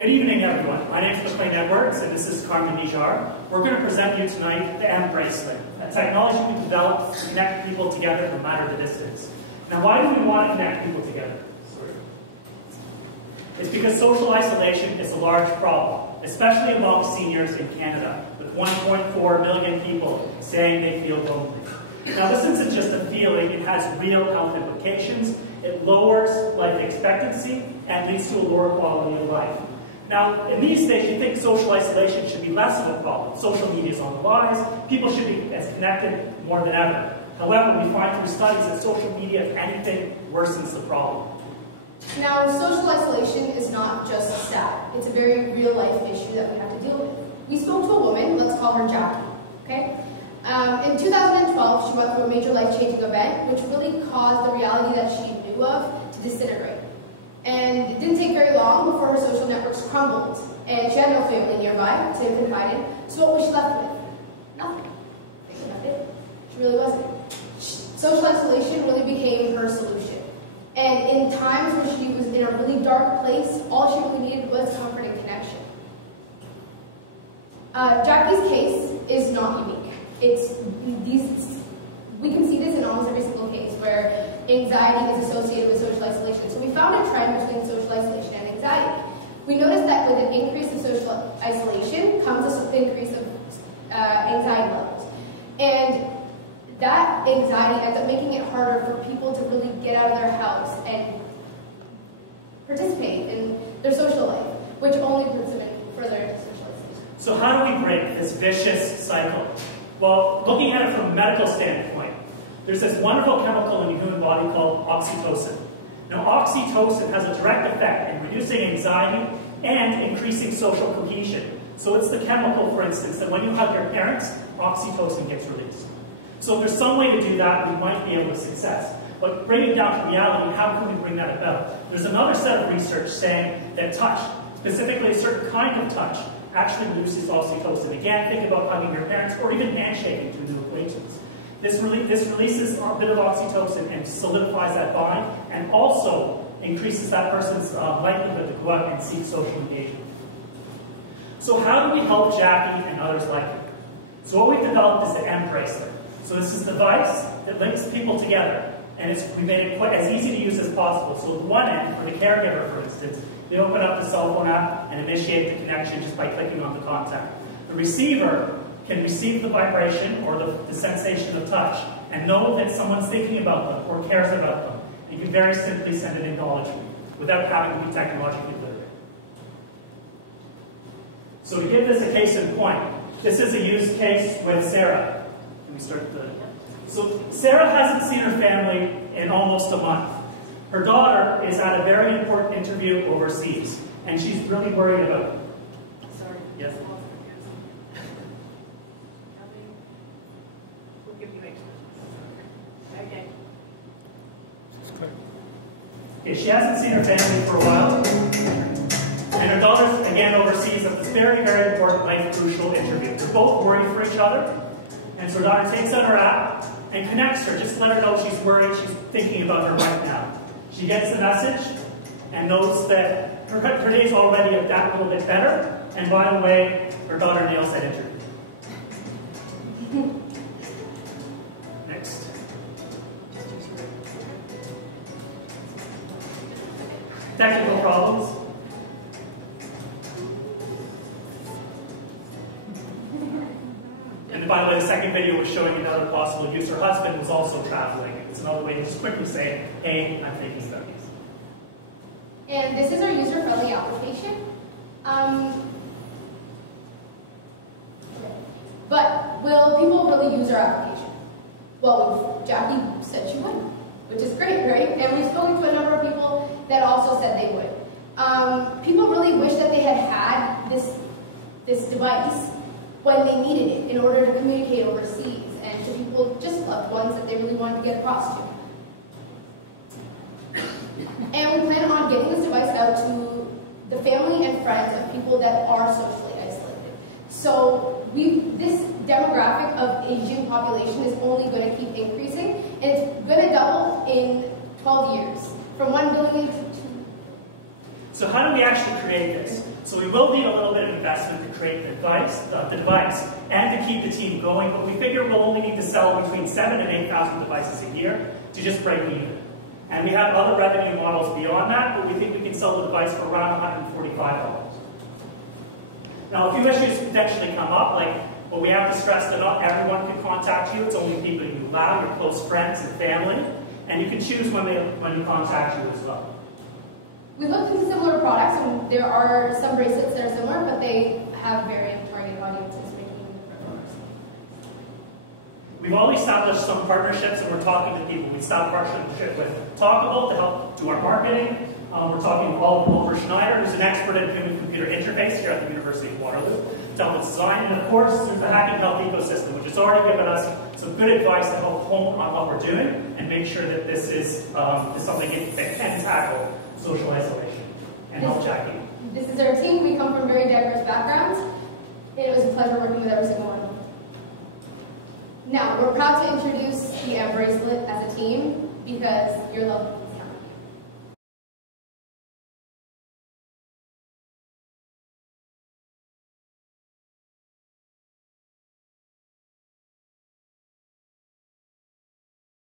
Good evening, everyone. My name is McLean Edwards, and this is Carmen Nijar. We're going to present you tonight the m-bracelet, a technology we developed to connect people together no matter the distance. Now, why do we want to connect people together? It's because social isolation is a large problem, especially among seniors in Canada, with 1.4 million people saying they feel lonely. Now, this isn't just a feeling, it has real health implications. It lowers life expectancy and leads to a lower quality of life. Now, in these days, you think social isolation should be less of a problem. Social media is on the rise. People should be as connected more than ever. However, we find through studies that social media, if anything, worsens the problem. Now, social isolation is not just sad. It's a very real-life issue that we have to deal with. We spoke to a woman, let's call her Jackie, okay? In 2012, she went through a major life-changing event, which really caused the reality that she knew of to disintegrate. And it didn't take very long before her social networks crumbled, and she had no family nearby to confide in. So what was she left with? Nothing. That's it. She really wasn't. Social isolation really became her solution. And in times when she was in a really dark place, all she really needed was comfort and connection. Jackie's case is not unique. We can see this in almost every single case where anxiety is associated with social isolation. So we found a trend between social isolation and anxiety. We noticed that with an increase in social isolation comes an increase of anxiety levels. And that anxiety ends up making it harder for people to really get out of their house and participate in their social life, which only puts them in further social isolation. So how do we break this vicious cycle? Well, looking at it from a medical standpoint, there's this wonderful chemical in the human body called oxytocin. Now, oxytocin has a direct effect in reducing anxiety and increasing social cohesion. So it's the chemical, for instance, that when you hug your parents, oxytocin gets released. So if there's some way to do that, we might be able to success. But bringing it down to reality, how can we bring that about? There's another set of research saying that touch, specifically a certain kind of touch, actually reduces oxytocin. Again, think about hugging your parents or even handshaking to new acquaintances. This releases a bit of oxytocin and solidifies that bond, and also increases that person's likelihood to go out and seek social engagement. So how do we help Jackie and others like her? So what we've developed is the m-bracelet. So this is a device that links people together, and we made it quite as easy to use as possible. So at one end, for the caregiver, for instance, they open up the cell phone app and initiate the connection just by clicking on the contact. The receiver can receive the vibration or the sensation of touch and know that someone's thinking about them or cares about them. You can very simply send an acknowledgement without having to be technologically literate. So to give this a case in point, this is a use case with Sarah. Can we start the... So Sarah hasn't seen her family in almost a month. Her daughter is at a very important interview overseas, and she's really worried about it. Sorry. Yes? We'll give you okay. Okay, she hasn't seen her family for a while, and her daughter's again overseas at this very, very important life crucial interview. They're both worried for each other, and so her daughter takes out her app and connects her, just to let her know she's worried, she's thinking about her right now. She gets the message and knows that her day's already that little bit better, and by the way, her daughter nails that interview. Next. Technical problems. And by the way, the second video was showing another possible use. Her husband was also traveling. It's another way to just quickly say, hey, I'm thinking about these. And this is our user-friendly application. But will people really use our application? Well, Jackie said she would, which is great, right? And we've spoken to a number of people that also said they would. People really wish that they had this device when they needed it in order to communicate overseas and to people, just loved ones that they really wanted to get across to. And we plan on getting this device out to the family and friends of people that are socially isolated. So this demographic of Asian population is only going to keep increasing, and it's going to double in 12 years, from 1 billion to 2. So how do we actually create this? So we will need a little bit of investment to create the device and to keep the team going, but we figure we'll only need to sell between 7,000 and 8,000 devices a year to just break even. And we have other revenue models beyond that, but we think we can sell the device for around $145. Now, a few issues potentially come up, like, well, we have to stress that not everyone can contact you. It's only people you allow, your close friends and family, and you can choose when to contact you as well. We looked into similar products, and there are some bracelets that are similar, but they have varying target audiences, making them different. We've already established some partnerships, and we're talking to people. We established a partnership with Talkable to help do our marketing. We're talking to Oliver Schneider, who's an expert in human-computer interface here at the University of Waterloo, to help us design. And of course, there's the Hackathon ecosystem, which has already given us some good advice to help hone on what we're doing and make sure that this is something that can tackle social isolation and help Jackie. This is our team. We come from very diverse backgrounds. It was a pleasure working with every single one. Now, we're proud to introduce the m-bracelet as a team because you're the